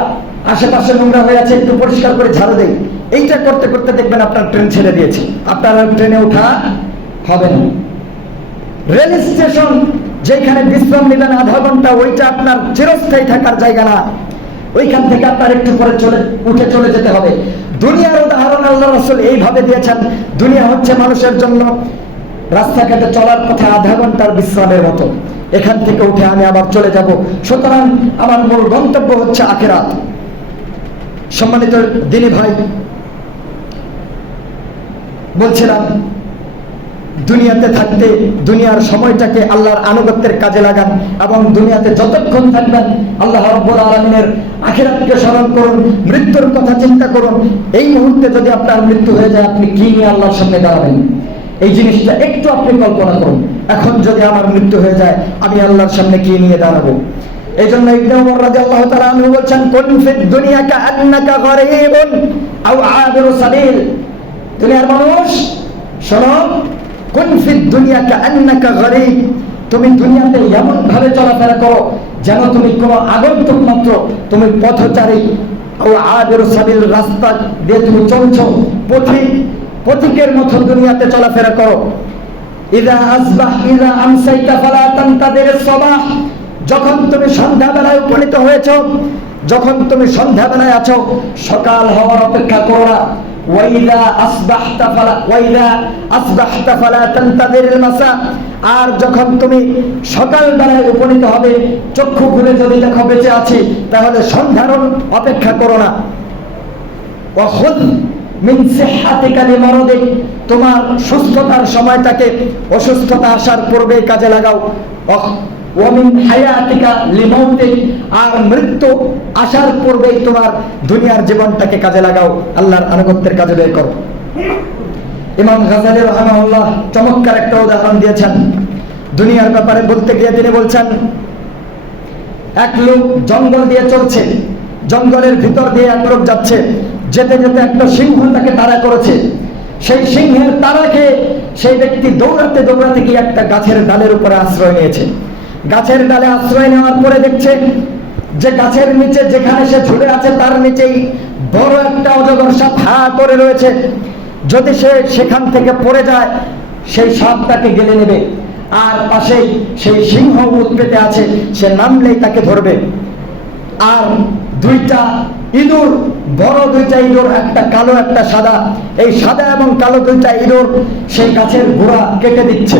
আশেপাশে নোংরা হয়ে আছে, একটু পরিষ্কার করে ঝাড়ু দেই, এইটা করতে করতে দেখবেন আপনার ট্রেন ছেড়ে দিয়েছে, আপনার ট্রেনে ওঠা হবে না। রেল স্টেশন যেখানে বিশ্রাম নেবেন আধা ঘন্টা, ওইটা আপনার চিরস্থায়ী থাকার জায়গা না, ওইখান থেকে আপনার একটু পরে উঠে চলে যেতে হবে। দুনিয়ার উদাহরণ আল্লাহ রাসূল এইভাবে দিয়েছেন, দুনিয়া হচ্ছে মানুষের জন্য রাস্তাঘাটে চলার পথে আধা ঘন্টার বিশ্রামের মতো, এখান থেকে উঠে আমি আবার চলে যাব। সুতরাং আমার মূল গন্তব্য হচ্ছে আখিরাত। সম্মানিত দিনী ভাই, বলছিলাম দুনিয়াতে থাকতে দুনিয়ার সময়টাকে আল্লাহর আনুগত্যের কাজে লাগান, এবং দুনিয়াতে যতক্ষণ থাকবেন আল্লাহ রাব্বুল আলামিনের আখিরাতকে স্মরণ করুন, মৃত্যুর কথা চিন্তা করুন। এই মুহূর্তে যদি আপনার মৃত্যু হয়ে যায়, আপনি কি নিয়ে আল্লাহর সামনে দাঁড়াবেন? এই জিনিসটা একটু আপনি কল্পনা করুন। এখন যদি আমার মৃত্যু হয়ে যায়, আমি আল্লাহর সামনে কি নিয়ে দাঁড়াবো? এই জন্য ইবনে ওমর রাদিয়াল্লাহু তাআলা আনহু বলেন, কুন ফিদ দুনিয়া কাআন্নাকা গরীবুন আও আবিরু সাবিল। দুনিয়ার মানুষ শোনো, কুন ফিদ দুনিয়া কাআন্নাকা গরীব, তুমি দুনিয়াতে এমন ভাবে চলাফেরা করো যেন তুমি কোনো আগন্তুক মাত্র, তুমি পথচারী। আও আবিরু সাবিল, রাস্তা দিয়ে তুমি চলছো, পথিকের মতো দুনিয়াতে চলাফেরা করো। ইযা আমসাইতা ফালা তানতাদির সাবাহ, যখন তুমি সন্ধ্যাবেলায় উপনীত হয়েছ, যখন তুমি সন্ধ্যাবেলায় আছো, সকাল হওয়ার অপেক্ষা করো না। ওয়াইদা আসবাহতা ফালা তানতাদিরিল মাসা, আর যখন তুমি সকালবেলায় উপনীত হবে, চক্ষু খুলে যদি দেখো বেঁচে আছি, তাহলে সন্ধ্যার অপেক্ষা করো না। ওয়া খুদ মিন সিহহাতিকা লিমারাদিক, তোমার সুস্থতার সময়টাকে অসুস্থতা আসার পূর্বে কাজে লাগাও। ওয়া মিন হায়াতিকা লিমাউতিক, আর মৃত্যু আসার পূর্বেই তোমার দুনিয়ার জীবনটাকে কাজে লাগাও, আল্লাহর আনুগত্যের কাজে ব্যয় করো। ইমাম গাজ্জালী রাহিমাহুল্লাহ চমৎকার একটা উদাহরণ দিয়েছেন দুনিয়ার ব্যাপারে বলতে গিয়ে। তিনি বলছেন, এক লোক জঙ্গল দিয়ে চলছে, জঙ্গলের ভিতর দিয়ে এক লোক যাচ্ছে, যেতে যেতে একটা সিংহ তাকে তাড়া করেছে। সেই সিংহের তাড়াকে সেই ব্যক্তি দৌড়াতে দৌড়াতে গিয়ে একটা গাছের ডালের উপরে আশ্রয় নিয়েছে। গাছের ডালে আশ্রয় নেওয়ার পরে দেখছে যে গাছের নিচে যেখানে সে ঝুলে আছে তার নিচেই বড় একটা অজগর সাপ হা করে রয়েছে। যদি সে সেখান থেকে পড়ে যায়, সেই সাপটাকে গেলে নেবে, আর পাশেই সেই সিংহ উৎপেতে আছে, সে নামলেই তাকে ধরবে। আর দুইটা ইঁদুর, বড় দুইটা ইঁদুর, একটা কালো একটা সাদা, এই সাদা এবং কালো দুইটা ইঁদুর সেই গাছের গোড়া কেটে দিচ্ছে,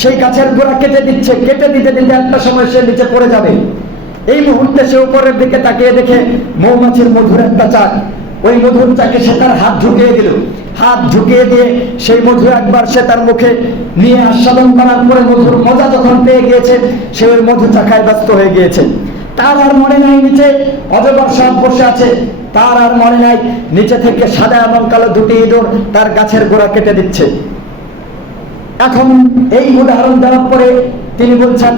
সেই গাছের গোড়া কেটে দিচ্ছে। কেটে দিতে দিতে একটা সময় সে নিচে পড়ে যাবে। এই মুহূর্তে সে উপরের দিকে তাকিয়ে দেখে মৌমাছির মধুর একটা চাক, ওই মধুর চাকে সে তার হাত ঢুকিয়ে দিল। হাত ঢুকিয়ে দিয়ে সেই মধু একবার সে তার মুখে নিয়ে আস্বাদন করার পরে মধুর মজা যখন পেয়ে গিয়েছে, সে ওই মধু চাখায় ব্যস্ত হয়ে গিয়েছে। তার আর মনে নাই নিচে অজগর সাপ বসে আছে, তার আর মনে নাই নিচে থেকে সাদা এবং কালো দুটি ইঁদুর তার গাছের গোড়া কেটে দিচ্ছে। এখন এই উদাহরণ দেওয়ার পরে তিনি বলছেন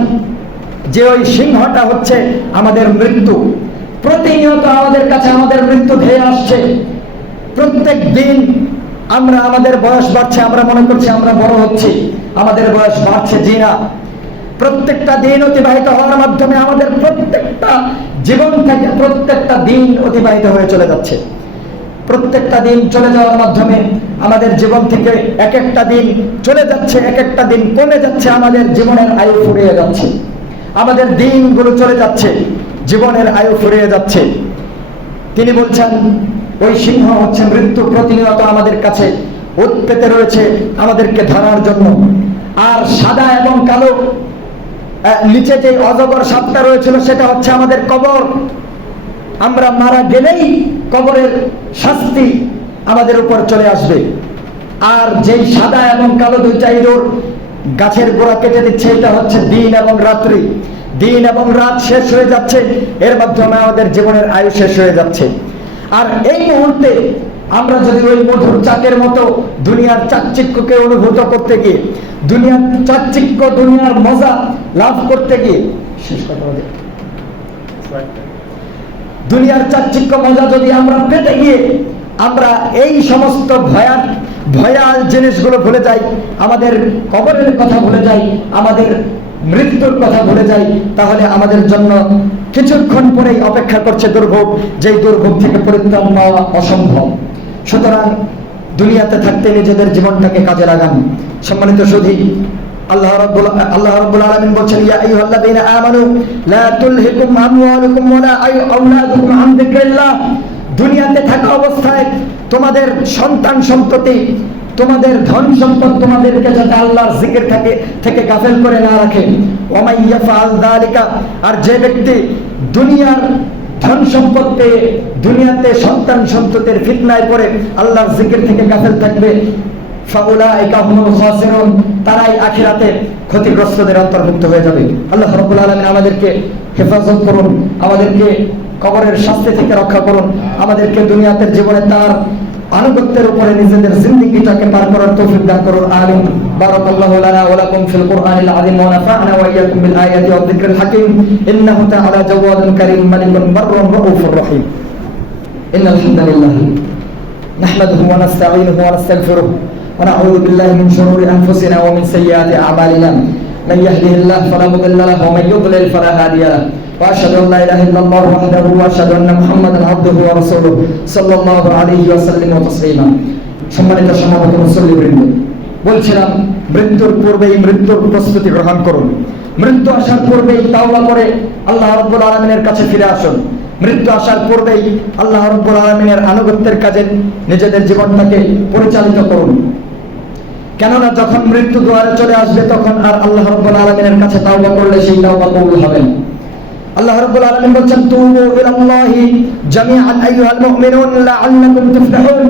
যে ওই সিংহটা হচ্ছে আমাদের মৃত্যু। প্রতিনিয়ত আমাদের কাছে আমাদের মৃত্যু ধেয়ে আসছে। প্রত্যেক দিন আমাদের বয়স বাড়ছে, আমরা মনে করছি আমরা বড় হচ্ছি, আমাদের বয়স বাড়ছে। জি না, প্রত্যেকটা দিন অতিবাহিত হওয়ার মাধ্যমে আমাদের প্রত্যেকটা জীবন থেকে প্রত্যেকটা দিন অতিবাহিত হয়ে চলে যাচ্ছে। প্রত্যেকটা দিন চলে যাওয়ার মাধ্যমে আমাদের জীবন থেকে এক একটা দিন চলে যাচ্ছে, এক একটা দিন কমে যাচ্ছে, আমাদের জীবনের আয়ু ফুরিয়ে যাচ্ছে, আমাদের দিনগুলো চলে যাচ্ছে, জীবনের আয়ু ফুরিয়ে যাচ্ছে। তিনি বলছেন ওই সিংহ হচ্ছে মৃত্যু, প্রতিনিয়ত আমাদের কাছে ওত পেতে রয়েছে আমাদেরকে ধরার জন্য। আর সাদা এবং কালো নিচে যে অজগর সাপটা রয়েছিল সেটা হচ্ছে আমাদের কবর। আমরা মারা গেলেই কবরের শাস্তি আমাদের উপর চলে আসবে। আর যেই সাদা এবং কালো দুইটা ইঁদুর গাছের গোড়া কেটে দিচ্ছে, এটা হচ্ছে দিন এবং রাত্রি। দিন এবং রাত শেষ হয়ে যাচ্ছে, এর মাধ্যমে আমাদের জীবনের আয়ু শেষ হয়ে যাচ্ছে। আর এই মুহূর্তে আমরা যদি ওই মধুর চাকের মতো দুনিয়ার চাকচিক্যকে অনুভূত করতে গিয়ে, দুনিয়ার চাকচিক্য, দুনিয়ার মজা লাভ করতে গিয়ে, শেষ কথা বলে, দুনিয়ার চাকচিক্য মজা যদি আমরা পেতে গিয়ে আমরা এই সমস্ত ভয়াল জিনিসগুলো ভুলে যাই, আমাদের কবরের কথা ভুলে যাই, আমাদের মৃত্যুর কথা ভুলে যাই, তাহলে আমাদের জন্য কিছুক্ষণ পরেই অপেক্ষা করছে দুর্ভোগ, যেই দুর্ভোগ থেকে পরিত্রাণ পাওয়া অসম্ভব। সুতরাং দুনিয়াতে থাকতে নিজেদের জীবনটাকে কাজে লাগান। সম্মানিত সুধী, আল্লাহ রাব্বুল আলামিন বলেন, ইয়া আইয়ুহাল্লাযীনা আমানু লা তুলহিকুম আমওয়ালুকুম ওয়ালা আওলাদুকুম আন যিকরিল্লাহ। দুনিয়াতে থাকা অবস্থায় তোমাদের সন্তান সন্ততি, তোমাদের ধন সম্পদ তোমাদেরকে যাতে আল্লাহর জিকির থেকে গাফেল করে না রাখে। ওয়া মান ইয়াফআল যালিকা, আর যে ব্যক্তি দুনিয়ার ধন সম্পদ পেয়ে দুনিয়াতে সন্তান সন্ততির ফিতনায় পড়ে আল্লাহর জিকির থেকে গাফেল থাকবে, ফাউলাইকা হুমুল খাসিরুন, তারাই আখিরাতে ক্ষতিগ্রস্তদের অন্তর্ভুক্ত হয়ে যাবে। আল্লাহ রাব্বুল আলামিন আমাদেরকে হেফাজত করুন, আমাদেরকে কবরের শাস্তি থেকে রক্ষা করুন, আমাদেরকে দুনিয়াতে জীবনে তার আনুগত্যের উপরে নিজেদের জিন্দেগিটাকে পার করার তৌফিক দান করুন। আমিন। বারাকাল্লাহু লানা ওয়া লাকুম ফিল কুরআনিল আযীম ওয়া নাফা'না ওয়া ইয়্যাকুম বিল আয়াতি ওয়ায যিকরিল হাকীম। ইন্নাহু তাআলা জাওয়াদুন কারীম মালিকুন বাররুন রাউফুর রহিম। ইন্নাল হামদালিল্লাহ নাহমাদুহু ওয়া নাস্তাঈনুহু ওয়া নাস্তাগফিরুহু ওয়া নাউযু বিল্লাহি মিন শুরুরি আনফুসিনা ওয়া মিন সাইয়্যাতি আ'মালিনা। মান ইয়াহদিহিল্লাহু ফালা মুদিল্লা লাহু ওয়া মান ইউদ্লিল ফালা হাদিয়া লাহু। وأشهد أن لا إله إلا الله وحده وأشهد أن محمدا عبده ورسوله صلى الله عليه وسلم وتسليما। সম্মানিত সভাপতি মুসল্লিবৃন্দ, বলছিলাম মৃত্যুর পূর্বেই মৃত্যুর প্রস্তুতি গ্রহণ করুন। মৃত্যু আসার পূর্বেই তাওবা করে আল্লাহ রাব্বুল আলামিনের কাছে ফিরে আসুন। মৃত্যু আসার পূর্বেই আল্লাহ রাব্বুল আলামিনের আনুগত্যের কাজে নিজেদের জীবনটাকে পরিচালিত করুন। কেননা যখন মৃত্যু দুয়ারে চলে আসবে তখন আর আল্লাহ রাব্বুল আলামিনের কাছে তাওবা করলে সেই তাওবা কবুল হবে না। আল্লাহ রাব্বুল আলামিন বলেন, তুবু ইলাল্লাহি জামিআন আইয়ুহাল মুমিনুন লাআল্লাকুম তুফলিহুন।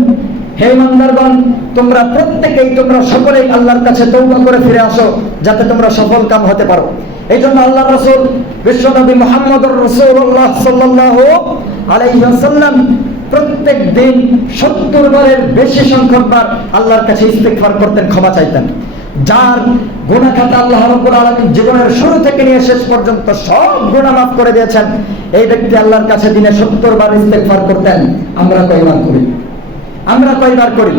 হে ইমানদারগণ, তোমরা প্রত্যেকেই, তোমরা সকলেই আল্লাহর কাছে তওবা করে ফিরে আসো যাতে তোমরা সফল কাম হতে পারো। এইজন্য আল্লাহর রাসূল বিশ্বনবী মুহাম্মদুর রাসূলুল্লাহ সাল্লাল্লাহু আলাইহি ওয়াসাল্লাম প্রত্যেক দিন 70 বারের বেশি সংখ্যকবার আল্লাহর কাছে ইস্তিগফার করতেন, ক্ষমা চাইতেন। যার গুনাহ খাতা আল্লাহ রাব্বুল আলামিন জীবনের শুরু থেকে নিয়ে শেষ পর্যন্ত সব গুনাহ মাফ করে দিয়েছেন, এই ব্যক্তি আল্লাহর কাছে দিনে 70 বার ইস্তিগফার করতেন। আমরা কয়বার করি? আমরা কয়বার করি?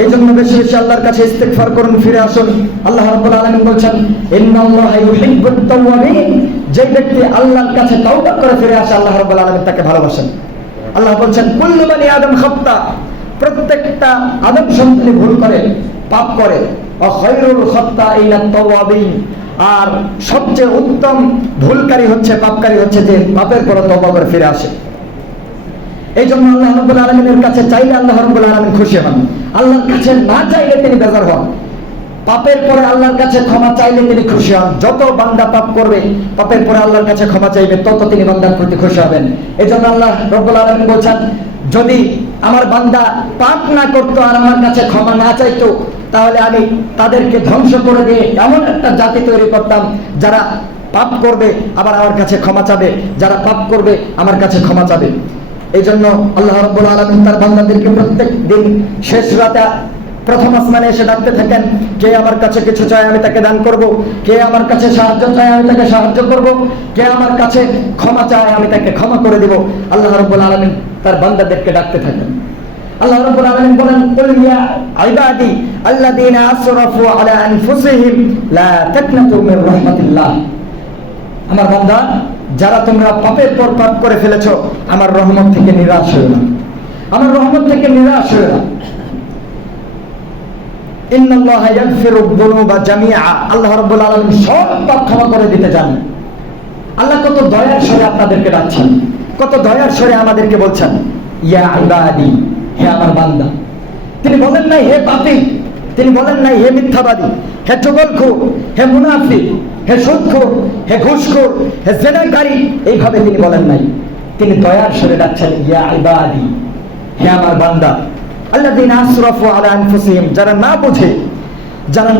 এই জন্য বেশি বেশি আল্লাহর কাছে ইস্তিগফার করুন, ফিরে আসুন। আল্লাহ রাব্বুল আলামিন বলেন, ইন্নাল্লাহা ইউহিব্বুত তাওয়াবিন। যে ব্যক্তি আল্লাহর কাছে তওবা করে ফিরে আসে আল্লাহ রাব্বুল আলামিন তাকে ভালোবাসেন। আল্লাহ বলেন, কুল্লু বানি আদম খাত্তা। প্রত্যেকটা আদম সন্তান ভুল করে, পাপ করে। খায়রুল খাত্তাইনা তাওয়াবিন। আর সবচেয়ে উত্তম ভুলকারী হচ্ছে, পাপকারী হচ্ছে যে পাপের পর তওবা করে ফিরে আসে। এই জন্য আল্লাহ রাব্বুল আলামিনের কাছে চাইলে আল্লাহ রাব্বুল আলামিন খুশি হন, আল্লাহর কাছে না চাইলে তিনি বেজার হন। পাপের পরে আল্লাহর কাছে ক্ষমা চাইলে তিনি খুশি হন। যত বান্দা পাপ করবে, পাপের পরে আল্লাহর কাছে ক্ষমা চাইবে, তত তিনি বান্দার প্রতি খুশি হবেন। এই জন্য আল্লাহ রাব্বুল আলামিন বলেন, যদি আমার বান্দা পাপ না করতো আর আমার কাছে ক্ষমা না চাইতো, তাহলে আমি তাদেরকে ধ্বংস করে দিয়ে এমন একটা জাতি তৈরি করতাম যারা পাপ করবে আবার আমার কাছে ক্ষমা চাবে, যারা পাপ করবে আমার কাছে ক্ষমা চাবে। এই জন্য আল্লাহ রাব্বুল আলামিন তার বান্দাদেরকে প্রত্যেক দিন শেষ রাতে প্রথম আসমানে এসে ডাকতে থাকেন, কে আমার কাছে কিছু চায় আমি তাকে দান করব, কে আমার কাছে সাহায্য চায় আমি তাকে সাহায্য করব, কে আমার কাছে ক্ষমা চায় আমি তাকে ক্ষমা করে দেব। আল্লাহ রাব্বুল আলামিন তার বান্দাদেরকে ডাকতে থাকেন। আল্লাহ রাব্বুল আলামিন বলেন, কুল ইয়া ইবাদি আল্লাযীনা আসরাফু আলা আনফুসিহিম লা তাকনাতু মির রাহমাতিল্লাহ। আমার বান্দা, যারা তোমরা পাপের পর পাপ করে ফেলেছো, আমার রহমত থেকে নিরাশ হয়ো না, আমার রহমত থেকে নিরাশ হয়ো না। ইন্নাল্লাহা ইয়াগফিরু যুনুবা জামিআ। আল্লাহ রাব্বুল আলামিন সব পাপ ক্ষমা করে দিতে জানেন। আল্লাহ কত দয়ার স্বরে আপনাদেরকে ডাকছেন, কত দয়ার স্বরে আমাদেরকে বলছেন, ইয়া ইবাদি, হে আমার বান্দা। তিনি বলেন নাই হে পাপী, তিনি বলেন নাই হে মিথ্যাবাদী, হে চগলখোর, হে মুনাফিক, হে সুদখোর, হে ঘুষখোর, হে জিনাকারী, এইভাবে তিনি বলেন নাই। তিনি দয়ার স্বরে ডাকছেন, ইয়া ইবাদি, হে আমার বান্দা। আল্লাযীনা আসরাফু আলা আনফুসিহিম, যারা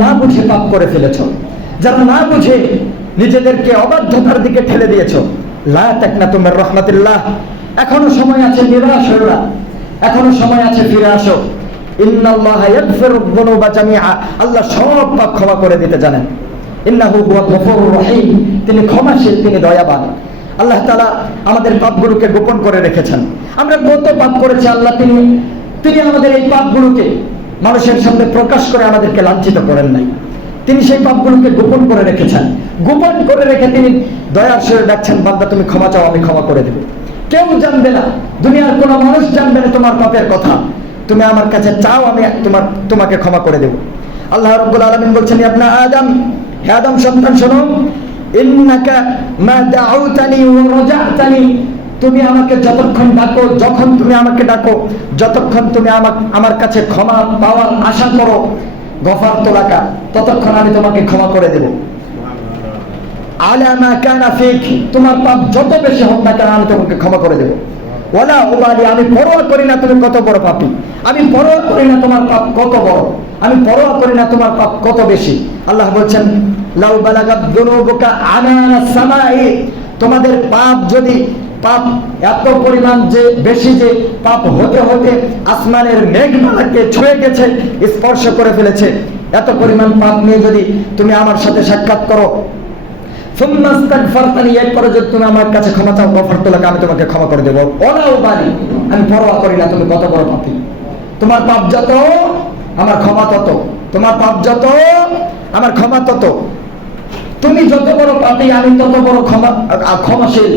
না বুঝে পাপ করে ফেলেছো, যারা না বুঝে নিজেদেরকে অবাধ্যতার দিকে ঠেলে দিয়েছো, লা তাকনাতু মির রাহমাতিল্লাহ। এখনো সময় আছে, নিরাশ হয়ো না, এখনো সময় আছে, ফিরে আসো। ইন্নাল্লাহা ইয়াগফিরু যুনুবা জামিআ। আল্লাহ সব পাপ ক্ষমা করে দিতে জানেন। ইন্নাহু হুয়াল গফুরুর রহিম, তিনি ক্ষমাশীল, তিনি দয়াবান। আল্লাহ তাআলা আমাদের পাপগুলোকে গোপন করে রেখেছেন। আমরা কত পাপ করেছি, আল্লাহ তিনি আমাদের এই পাপগুলোকে মানুষের সামনে প্রকাশ করে আমাদেরকে লাঞ্ছিত করেন নাই। তিনি সেই পাপগুলোকে গোপন করে রেখেছেন। গোপন করে রেখে তিনি দয়ার স্বরে ডাকছেন, বান্দা তুমি ক্ষমা চাও, আমি ক্ষমা করে দেব। কেউ জানবে না, দুনিয়ার কোনো মানুষ জানবে না তোমার পাপের কথা। তুমি আমার কাছে চাও, আমি তোমাকে ক্ষমা করে দেব। আল্লাহ রাব্বুল আলামিন বলছেন, ইবনা আদম, হে আদম সন্তান শোনো, ইন্নাকা মা দাউতানি ওয়া রাজাতানি। তুমি আমাকে যতক্ষণ ডাকো, যখন তুমি আমাকে ডাকো, যতক্ষণ তুমি আমার কাছে ক্ষমা পাওয়ার আশা করো, গফারতু লাকা, ততক্ষণ আমি তোমাকে ক্ষমা করে দেব। আলা মা কানা ফিক, তোমার পাপ যত বেশি হোক না কেন আমি তোমাকে ক্ষমা করে দেব। ওয়ালা উবালি, আমি পরোয়া করি না তুমি কত বড় পাপী, আমি পরোয়া করি না তোমার পাপ কত বড়, আমি পরোয়া করি না তোমার পাপ কত বেশি। আল্লাহ বলছেন, লাউ বালাগাত যুনুবুকা আনানা সামাই, তোমাদের পাপ যদি পাপ এত পরিমাণ যে বেশি, যে পাপ হতে হতে আসমানের মেঘমালাকে ছুঁয়ে গেছে, স্পর্শ করে ফেলেছে, এত পরিমাণ পাপ নিয়ে যদি তুমি আমার সাথে সাক্ষাৎ করো, এরপরে যদি তুমি আমার কাছে ক্ষমা চাও, গফারতু লাকা, আমি তোমাকে ক্ষমা করে দেবো। ওলা উবালি, আমি পরোয়া করি না তুমি কত বড় পাপী। তোমার পাপ যত আমার ক্ষমা তত, তোমার পাপ যত আমার ক্ষমা তত। তুমি যত বড় পাপী, আমি তত বড় ক্ষমাশীল।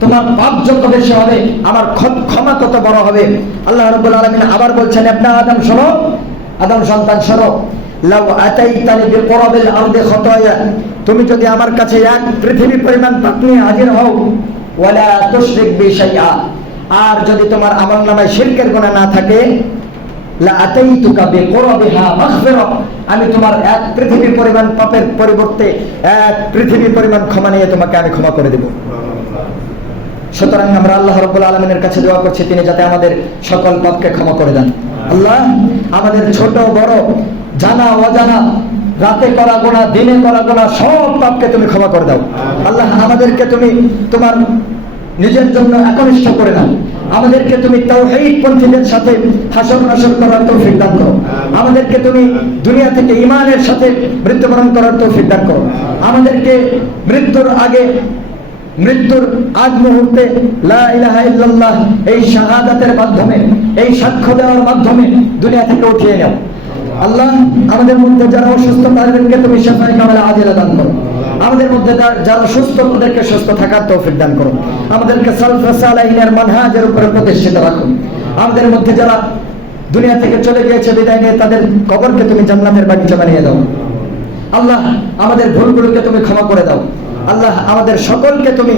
তোমার পাপ যত বেশি হবে, আমার ক্ষমা তত বড় হবে। আল্লাহ রাব্বুল আলামিন আবার বলছেন, ইবনা আদম শোনো, আদম সন্তান শোনো, লাউ আতাইতানি বিকুরাবিল আরদি খাতায়া, তুমি যদি আমার কাছে এক পৃথিবী পরিমাণ পাপ নিয়ে হাজির হও, ওয়ালা তুশরিক বি শাইআ, আর যদি তোমার আমলনামায় শিরকের গুনাহ না থাকে, লা আতাইতুকা বিকুরাবিহা মাগফিরা, আমি তোমার এক পৃথিবী পরিমাণ পাপের পরিবর্তে এক পৃথিবী পরিমাণ ক্ষমা নিয়ে তোমাকে আমি ক্ষমা করে দেব। সুতরাং আমরা আল্লাহ রাব্বুল আলামিনের কাছে দোয়া করছি, তিনি যাতে আমাদের সকল পাপকে ক্ষমা করে দেন। আল্লাহ, আমাদের ছোট বড়, জানা অজানা, রাতে করা গুনাহ, দিনে করা গুনাহ, সব পাপকে তুমি ক্ষমা করে দাও। আল্লাহ, আমাদেরকে তুমি তোমার নিজের জন্য একনিষ্ঠ করে নাও। আমাদেরকে তুমি তাওহীদ পন্থীদের সাথে হাসর নাসর করার তৌফিক দান করো। আমাদেরকে তুমি দুনিয়া থেকে ঈমানের সাথে মৃত্যুবরণ করার তৌফিক দান করো। আমাদেরকে মৃত্যুর আগ মুহূর্তে লা ইলাহা ইল্লাল্লাহ এই শাহাদাতের মাধ্যমে, এই সাক্ষ্য দেওয়ার মাধ্যমে দুনিয়া থেকে উঠিয়ে নাও। আল্লাহ, আমাদের মধ্যে যারা অসুস্থ তাদেরকে তুমি শিফায়ে কামিলা আজিলা দান করো। আমাদের মধ্যে যারা সুস্থ তাদেরকে সুস্থ থাকার তৌফিক দান করো। আমাদেরকে সালফে সালেহিনের মানহাজের উপরে প্রতিষ্ঠিত রাখো। আমাদের মধ্যে যারা দুনিয়া থেকে চলে গিয়েছে, বিদায় নিয়ে, তাদের কবরকে তুমি জান্নাতের বাগিচা বানিয়ে দাও। আল্লাহ, আমাদের ভুলগুলোকে তুমি ক্ষমা করে দাও। আল্লাহ, আমাদের সকলকে তুমি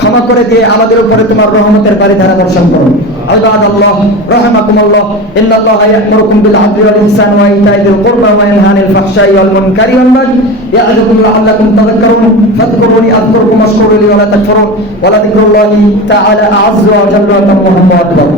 ক্ষমা করে দিয়ে আমাদের উপরে তোমার রহমতের বারিধারা বর্ষণ করো। ইবাদাল্লাহ রাহমাকুমুল্লাহ, ইন্নাল্লাহা ইয়া'মুরুকুম বিল আদলি ওয়াল ইহসানি ওয়া ইতা'i যিল কুরবা ওয়া ইয়ানহা আনিল ফাহশাই ওয়াল মুনকারি ওয়াল বাগই ইয়া'যুকুম লা'আল্লাকুম তাযাক্কারুন ফাযকুরুনি আযকুরকুম ওয়াশকুরু লি ওয়া লা তাকফুরুন ওয়া লা যিকরুল্লাহি তাআলা আ'আজ্জু ওয়া জাল্লা ওয়া তাআলা আকবার।